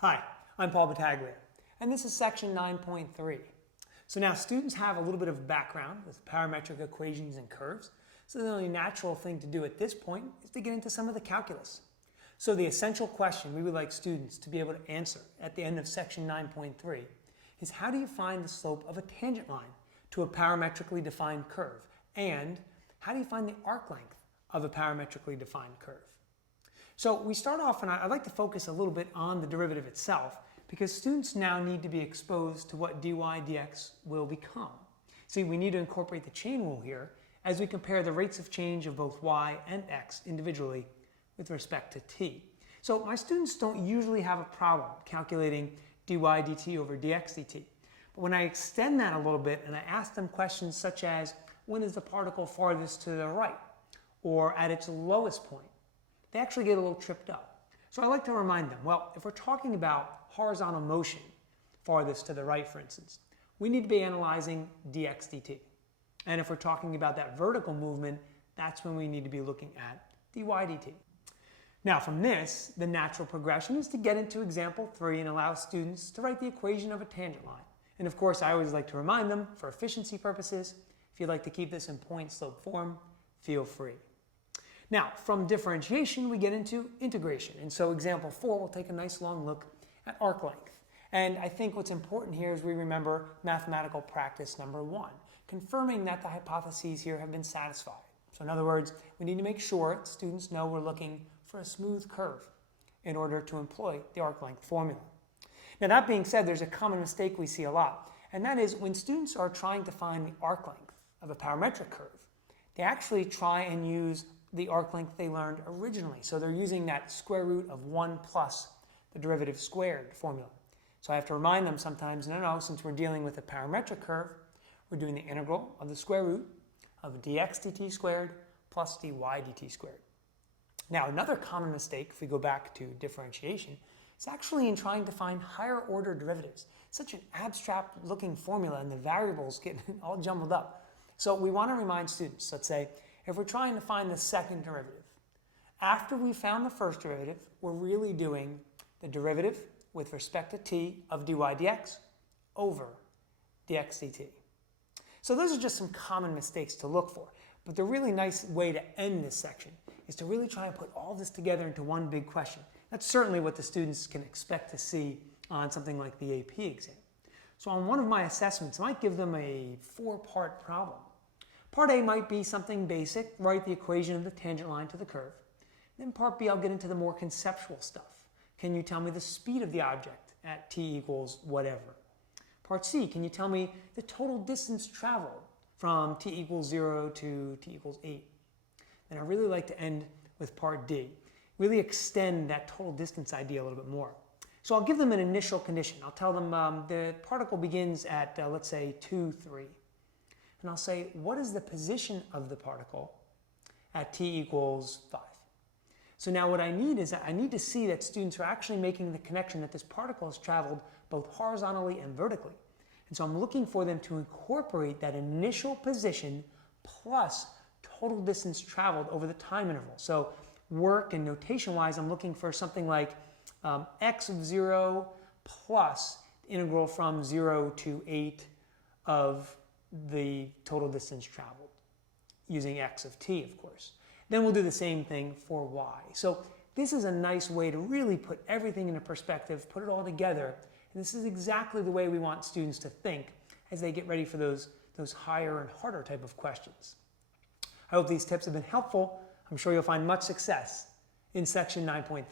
Hi, I'm Paul Battaglia, and this is section 9.3. So now students have a little bit of background with parametric equations and curves, so the only natural thing to do at this point is to get into some of the calculus. So the essential question we would like students to be able to answer at the end of section 9.3 is, how do you find the slope of a tangent line to a parametrically defined curve? And how do you find the arc length of a parametrically defined curve? So we start off, and I'd like to focus a little bit on the derivative itself, because students now need to be exposed to what dy dx will become. See, we need to incorporate the chain rule here as we compare the rates of change of both y and x individually with respect to t. So my students don't usually have a problem calculating dy dt over dx dt. But when I extend that a little bit and I ask them questions such as, when is the particle farthest to the right, or at its lowest point, they actually get a little tripped up. So I like to remind them, well, if we're talking about horizontal motion, farthest to the right, for instance, we need to be analyzing dx dt. And if we're talking about that vertical movement, that's when we need to be looking at dy dt. Now from this, the natural progression is to get into example 3 and allow students to write the equation of a tangent line. And of course, I always like to remind them, for efficiency purposes, if you'd like to keep this in point slope form, feel free. Now, from differentiation, we get into integration. And so example 4, we'll take a nice long look at arc length. And I think what's important here is we remember mathematical practice number 1, confirming that the hypotheses here have been satisfied. So in other words, we need to make sure students know we're looking for a smooth curve in order to employ the arc length formula. Now that being said, there's a common mistake we see a lot, and that is when students are trying to find the arc length of a parametric curve, they actually try and use the arc length they learned originally. So they're using that square root of 1 plus the derivative squared formula. So I have to remind them sometimes, no, since we're dealing with a parametric curve, we're doing the integral of the square root of dx dt squared plus dy dt squared. Now another common mistake, if we go back to differentiation, is actually in trying to find higher order derivatives. It's such an abstract looking formula and the variables get all jumbled up. So we want to remind students, let's say, if we're trying to find the second derivative, after we found the first derivative, we're really doing the derivative with respect to t of dy dx over dx dt. So those are just some common mistakes to look for. But the really nice way to end this section is to really try and put all this together into one big question. That's certainly what the students can expect to see on something like the AP exam. So on one of my assessments, I might give them a 4-part problem. Part A might be something basic, write the equation of the tangent line to the curve. Then part B, I'll get into the more conceptual stuff. Can you tell me the speed of the object at t equals whatever? Part C, can you tell me the total distance traveled from t equals 0 to t equals 8? And I really like to end with part D, really extend that total distance idea a little bit more. So I'll give them an initial condition. I'll tell them the particle begins at, let's say, 2, 3. And I'll say, what is the position of the particle at t equals 5? So now what I need is I need to see that students are actually making the connection that this particle has traveled both horizontally and vertically. And so I'm looking for them to incorporate that initial position plus total distance traveled over the time interval. So work and notation-wise, I'm looking for something like x of 0 plus the integral from 0 to 8 of the total distance traveled, using x of t, of course. Then we'll do the same thing for y. So this is a nice way to really put everything into perspective, put it all together, and this is exactly the way we want students to think as they get ready for those higher and harder type of questions. I hope these tips have been helpful. I'm sure you'll find much success in section 9.3.